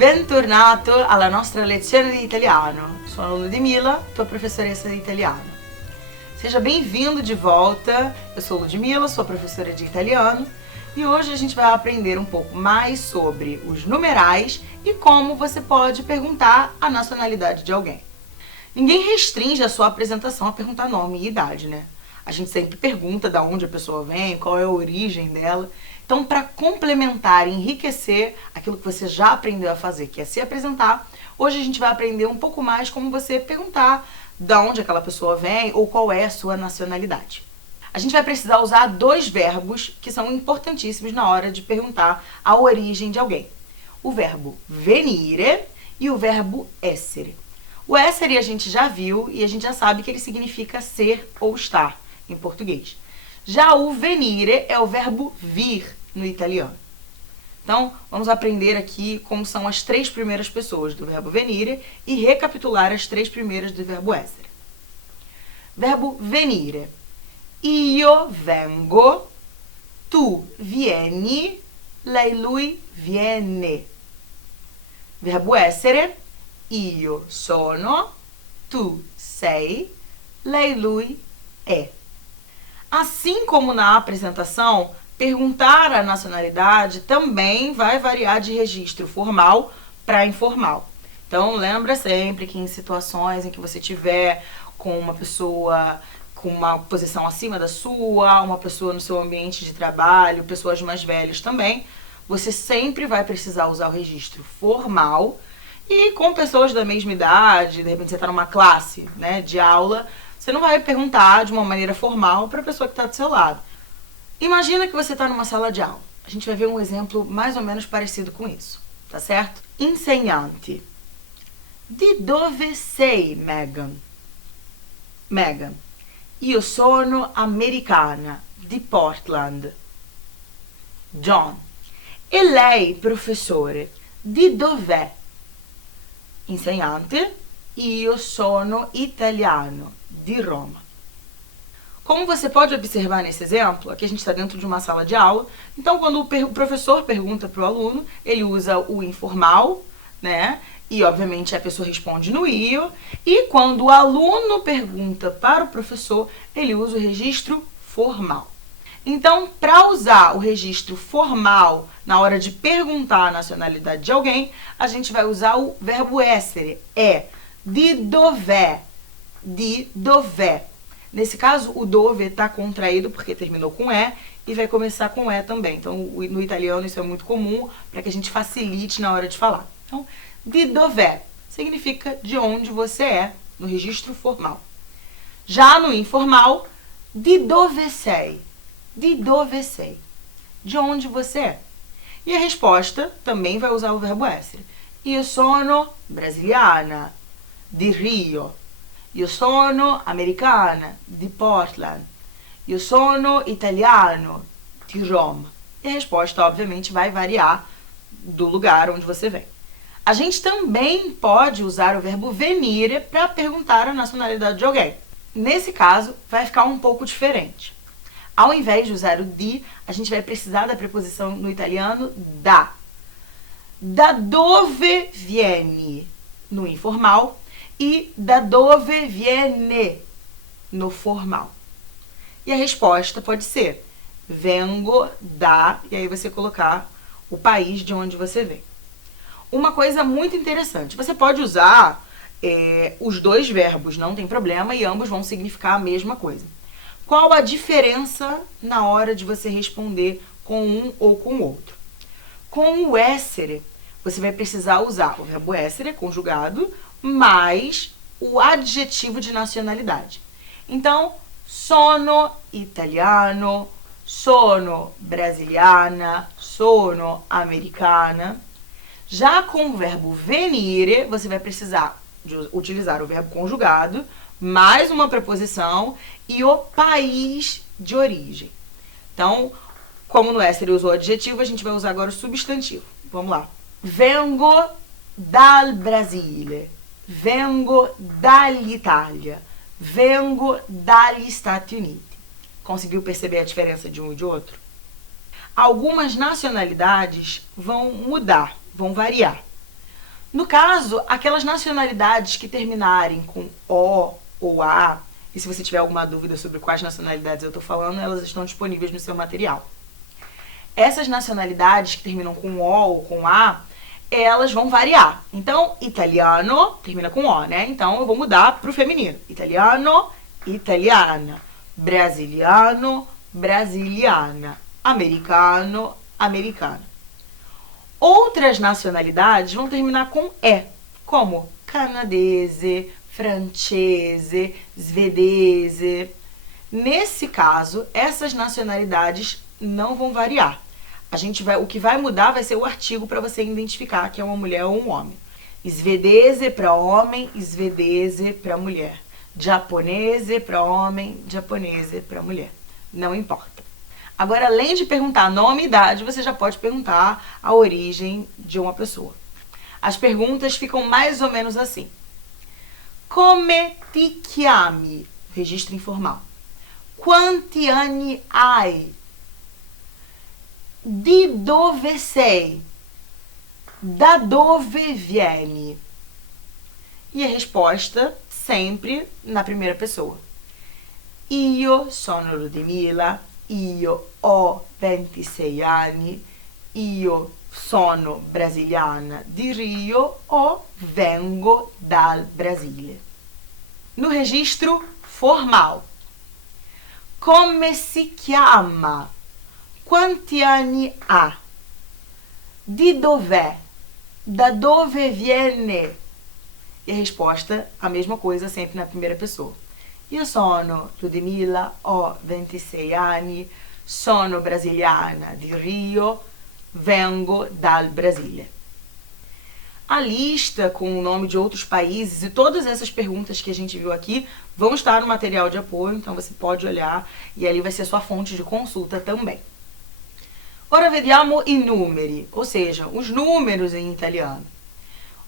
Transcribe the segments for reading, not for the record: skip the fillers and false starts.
Bentornato alla nostra lezione di italiano. Sono Ludmila, tua professoressa de italiano. Seja bem-vindo de volta. Eu sou Ludmila, sou professora de italiano e hoje a gente vai aprender um pouco mais sobre os numerais e como você pode perguntar a nacionalidade de alguém. Ninguém restringe a sua apresentação a perguntar nome e idade, né? A gente sempre pergunta de onde a pessoa vem, qual é a origem dela. Então, para complementar e enriquecer aquilo que você já aprendeu a fazer, que é se apresentar, hoje a gente vai aprender um pouco mais como você perguntar de onde aquela pessoa vem ou qual é a sua nacionalidade. A gente vai precisar usar dois verbos que são importantíssimos na hora de perguntar a origem de alguém. O verbo venire e o verbo essere. O essere a gente já viu e a gente já sabe que ele significa ser ou estar em português. Já o venire é o verbo vir no italiano. Então, vamos aprender aqui como são as três primeiras pessoas do verbo venire e recapitular as três primeiras do verbo essere. Verbo venire. Io vengo, tu vieni, lei, lui viene. Verbo essere. Io sono, tu sei, lei, lui é. Assim como na apresentação, perguntar a nacionalidade também vai variar de registro formal para informal. Então, lembra sempre que em situações em que você tiver com uma pessoa com uma posição acima da sua, uma pessoa no seu ambiente de trabalho, pessoas mais velhas também, você sempre vai precisar usar o registro formal. E com pessoas da mesma idade, de repente você está numa classe, né, de aula, você não vai perguntar de uma maneira formal para a pessoa que está do seu lado. Imagina que você está numa sala de aula. A gente vai ver um exemplo mais ou menos parecido com isso, tá certo? Insegnante. Di dove sei, Megan? Megan. Io sono americana, di Portland. John. E lei, professore, di dov'è? Insegnante. Io sono italiano, di Roma. Como você pode observar nesse exemplo, aqui a gente está dentro de uma sala de aula, então quando o professor pergunta para o aluno, ele usa o informal, né? E obviamente a pessoa responde no io, e quando o aluno pergunta para o professor, ele usa o registro formal. Então, para usar o registro formal na hora de perguntar a nacionalidade de alguém, a gente vai usar o verbo essere, é, di dov'è, di dov'è. Nesse caso, o dove está contraído porque terminou com e vai começar com também. Então, no italiano isso é muito comum para que a gente facilite na hora de falar. Então, di dov'è significa de onde você é, no registro formal. Já no informal, di dove sei, di dove sei, de onde você é. E a resposta também vai usar o verbo essere. Io sono brasiliana, di Rio. Io sono americana, di Portland. Io sono italiano, di Roma. E a resposta, obviamente, vai variar do lugar onde você vem. A gente também pode usar o verbo venire para perguntar a nacionalidade de alguém. Nesse caso, vai ficar um pouco diferente. Ao invés de usar o di, a gente vai precisar da preposição no italiano da. Da dove vieni, no informal, e da dove viene, no formal. E a resposta pode ser vengo da, e aí você colocar o país de onde você vem. Uma coisa muito interessante, você pode usar os dois verbos, não tem problema, e ambos vão significar a mesma coisa. Qual a diferença na hora de você responder com um ou com o outro? Com o essere, você vai precisar usar o verbo essere, conjugado, mais o adjetivo de nacionalidade. Então, sono italiano, sono brasiliana, sono americana. Já com o verbo venire, você vai precisar de utilizar o verbo conjugado, mais uma preposição e o país de origem. Então, como no essere usou o adjetivo, a gente vai usar agora o substantivo. Vamos lá. Vengo dal Brasile. Vengo dall'Italia. Vengo dagli Stati Uniti. Conseguiu perceber a diferença de um e de outro? Algumas nacionalidades vão mudar, vão variar. No caso, aquelas nacionalidades que terminarem com O ou A, e se você tiver alguma dúvida sobre quais nacionalidades eu estou falando, elas estão disponíveis no seu material. Essas nacionalidades que terminam com O ou com A, elas vão variar. Então, italiano termina com O, né? Então, eu vou mudar para o feminino. Italiano, italiana. Brasiliano, brasiliana. Americano, americana. Outras nacionalidades vão terminar com E, como canadese, francese, svedese. Nesse caso, essas nacionalidades não vão variar. O que vai mudar vai ser o artigo para você identificar que é uma mulher ou um homem. Svedese para homem, svedese para mulher. Japonese para homem, japonese para mulher. Não importa. Agora, além de perguntar nome e idade, você já pode perguntar a origem de uma pessoa. As perguntas ficam mais ou menos assim. Come ti chiami? Registro informal. Quanti anni hai? Di dove sei? Da dove vieni? E a resposta sempre na primeira pessoa. Io sono Ludmila, io ho 26 anni, io sono brasiliana di Rio o vengo dal Brasile. No registro formal. Come si chiama? Quanti anni ha? Di dov'è? Da dove viene? E a resposta, a mesma coisa, sempre na primeira pessoa. Io sono Ludmila, ho 26 anni, sono brasiliana di Rio, vengo dal Brasile. A lista com o nome de outros países e todas essas perguntas que a gente viu aqui vão estar no material de apoio, então você pode olhar e ali vai ser a sua fonte de consulta também. Ora vediamo i numeri, ou seja, os números em italiano.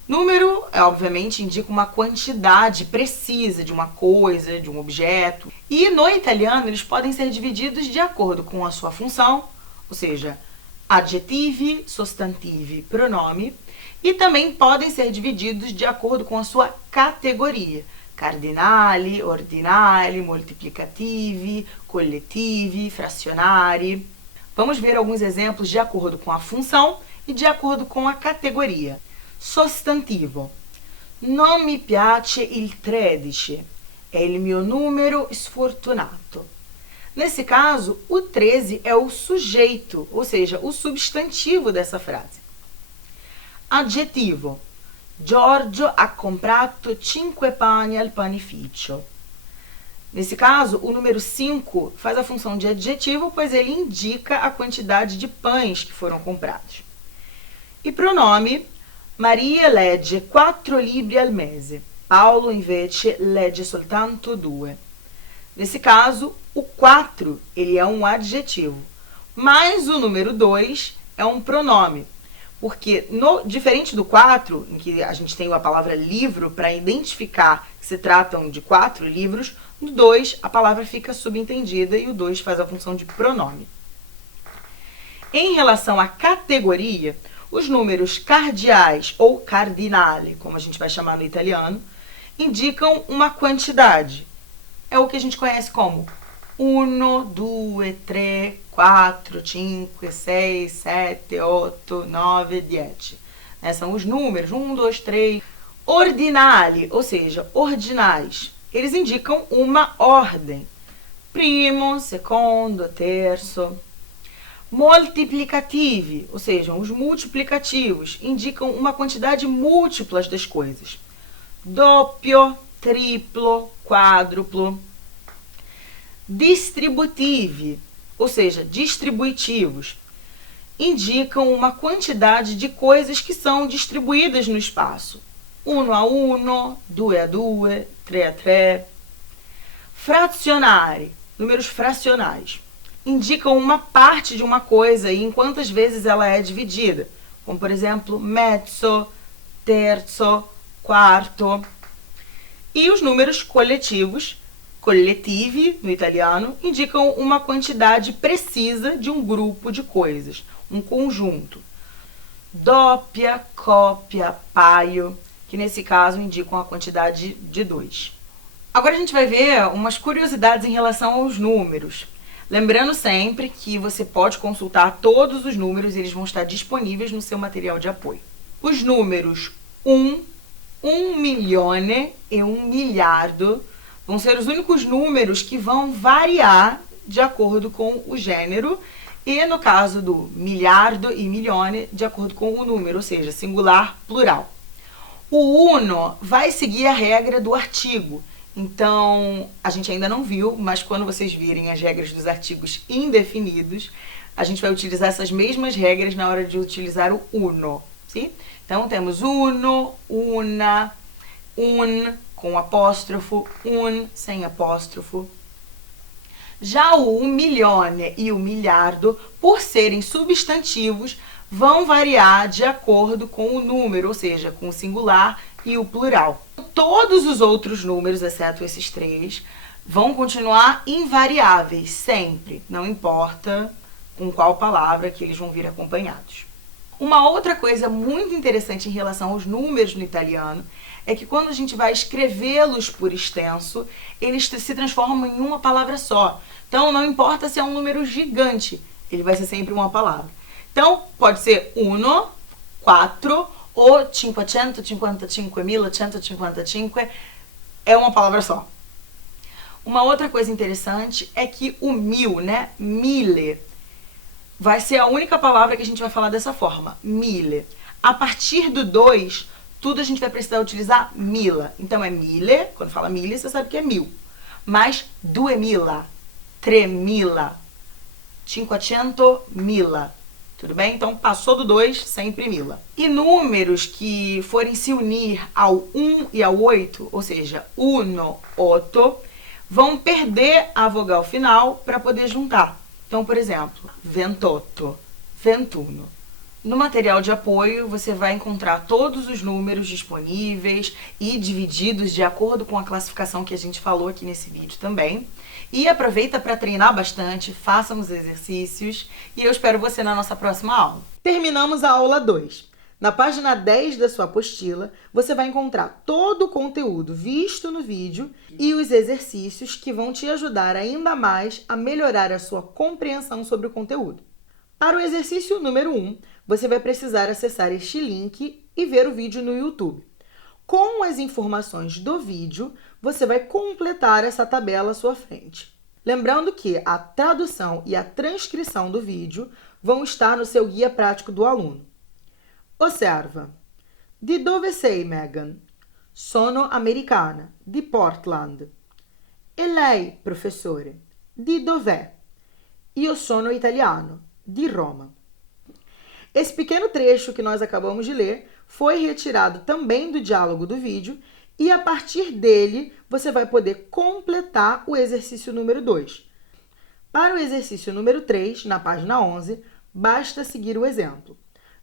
Número, obviamente, indica uma quantidade precisa de uma coisa, de um objeto. E no italiano, eles podem ser divididos de acordo com a sua função, ou seja, adjetivi, sostantivi, pronome. E também podem ser divididos de acordo com a sua categoria. Cardinali, ordinali, moltiplicativi, collettivi, frazionari. Vamos ver alguns exemplos de acordo com a função e de acordo com a categoria. Sostantivo. Non mi piace il 13. È il mio numero sfortunato. Nesse caso, o 13 é o sujeito, ou seja, o substantivo dessa frase. Adjetivo. Giorgio ha comprato 5 pani al panificio. Nesse caso, o número 5 faz a função de adjetivo, pois ele indica a quantidade de pães que foram comprados. E pronome. Maria legge 4 libri al mese. Paolo invece legge soltanto 2. Nesse caso, o 4 ele é um adjetivo, mas o número 2 é um pronome. Porque, diferente do 4, em que a gente tem a palavra livro para identificar que se tratam de 4 livros, no 2 a palavra fica subentendida e o 2 faz a função de pronome. Em relação à categoria, os números cardiais ou cardinale, como a gente vai chamar no italiano, indicam uma quantidade. É o que a gente conhece como 1, 2, 3, 4, 5, 6, 7, 8, 9, 10. São os números 1, 2, 3. Ordinali, ou seja, ordinais, eles indicam uma ordem. Primo, secondo, terzo. Moltiplicativi, ou seja, os multiplicativos, indicam uma quantidade múltipla das coisas. Doppio, triplo, quádruplo. Distributivi, ou seja, distributivos, indicam uma quantidade de coisas que são distribuídas no espaço. 1 a 1, 2 a 2, 3 a 3. Frazionari, números fracionais, indicam uma parte de uma coisa e em quantas vezes ela é dividida, como por exemplo, mezzo, terzo, quarto. E os números coletivos, collettivi no italiano, indicam uma quantidade precisa de um grupo de coisas, um conjunto. doppia, coppia, paio, que nesse caso indicam a quantidade de 2. Agora a gente vai ver umas curiosidades em relação aos números. Lembrando sempre que você pode consultar todos os números e eles vão estar disponíveis no seu material de apoio. Os números 1, 1 milione e 1 miliardo vão ser os únicos números que vão variar de acordo com o gênero e, no caso do miliardo e milione, de acordo com o número, ou seja, singular, plural. O uno vai seguir a regra do artigo. Então, a gente ainda não viu, mas quando vocês virem as regras dos artigos indefinidos, a gente vai utilizar essas mesmas regras na hora de utilizar o uno, sim? Então, temos uno, una, un com apóstrofo, un sem apóstrofo. Já o un milione e o miliardo, por serem substantivos, vão variar de acordo com o número, ou seja, com o singular e o plural. Todos os outros números, exceto esses 3, vão continuar invariáveis sempre, não importa com qual palavra que eles vão vir acompanhados. Uma outra coisa muito interessante em relação aos números no italiano é que quando a gente vai escrevê-los por extenso, eles se transformam em uma palavra só. Então, não importa se é um número gigante, ele vai ser sempre uma palavra. Então, pode ser uno, 4, ou 555.155, é uma palavra só. Uma outra coisa interessante é que o 1000, né, mille, vai ser a única palavra que a gente vai falar dessa forma, mille. A partir do 2, tudo a gente vai precisar utilizar mila. Então é mille, quando fala mille, você sabe que é 1000. Mas 2000, 3000, 500.000. Tudo bem? Então, passou do 2, sempre mila. E números que forem se unir ao 1 e ao 8, ou seja, uno, otto, vão perder a vogal final para poder juntar. Então, por exemplo, 28, 21. No material de apoio, você vai encontrar todos os números disponíveis e divididos de acordo com a classificação que a gente falou aqui nesse vídeo também. E aproveita para treinar bastante, façam os exercícios e eu espero você na nossa próxima aula. Terminamos a aula 2. Na página 10 da sua apostila, você vai encontrar todo o conteúdo visto no vídeo e os exercícios que vão te ajudar ainda mais a melhorar a sua compreensão sobre o conteúdo. Para o exercício número 1, você vai precisar acessar este link e ver o vídeo no YouTube. Com as informações do vídeo, você vai completar essa tabela à sua frente. Lembrando que a tradução e a transcrição do vídeo vão estar no seu guia prático do aluno. Osserva. Di dove sei, Megan? Sono americana, di Portland. E lei, professore? Di dov'è? Io sono italiano, di Roma. Esse pequeno trecho que nós acabamos de ler foi retirado também do diálogo do vídeo e a partir dele você vai poder completar o exercício número 2. Para o exercício número 3, na página 11, basta seguir o exemplo.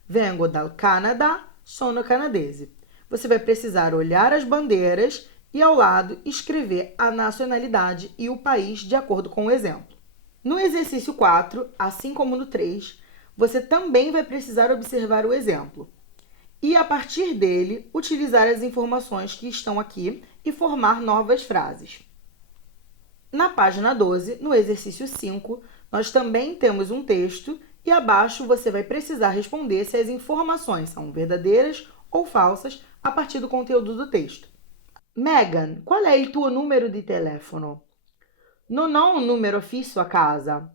Vengo dal Canada, sono canadese. Você vai precisar olhar as bandeiras e ao lado escrever a nacionalidade e o país de acordo com o exemplo. No exercício 4, assim como no 3, você também vai precisar observar o exemplo e, a partir dele, utilizar as informações que estão aqui e formar novas frases. Na página 12, no exercício 5, nós também temos um texto e abaixo você vai precisar responder se as informações são verdadeiras ou falsas a partir do conteúdo do texto. Megan, qual é il tuo numero di telefono? Non ho un numero fisso a casa.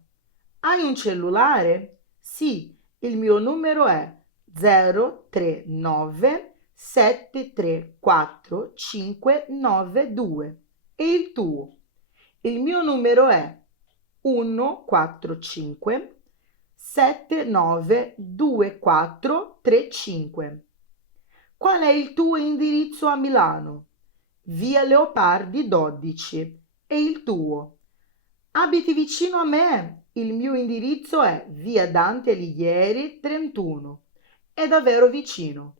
Hai un cellulare? Sì, il mio numero è 039 734 592. E il tuo? Il mio numero è 145 792435. Qual è il tuo indirizzo a Milano? Via Leopardi 12. E il tuo? Abiti vicino a me? Il mio indirizzo è via Dante Alighieri 31. È davvero vicino.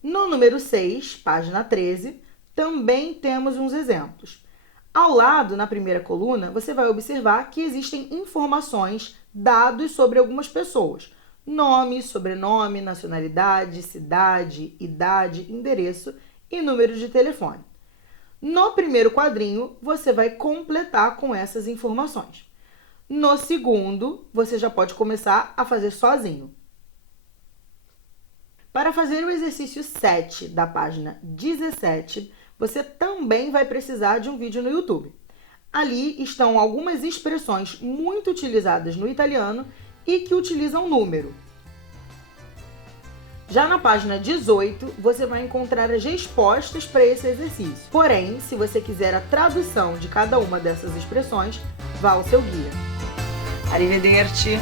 No número 6, página 13, também temos uns exemplos. Ao lado, na primeira coluna, você vai observar que existem informações, dados sobre algumas pessoas. nome, sobrenome, nacionalidade, cidade, idade, endereço e número de telefone. No primeiro quadrinho, você vai completar com essas informações. No segundo, você já pode começar a fazer sozinho. Para fazer o exercício 7 da página 17, você também vai precisar de um vídeo no YouTube. Ali estão algumas expressões muito utilizadas no italiano e que utilizam número. Já na página 18, você vai encontrar as respostas para esse exercício. Porém, se você quiser a tradução de cada uma dessas expressões, vá ao seu guia. Arrivederci!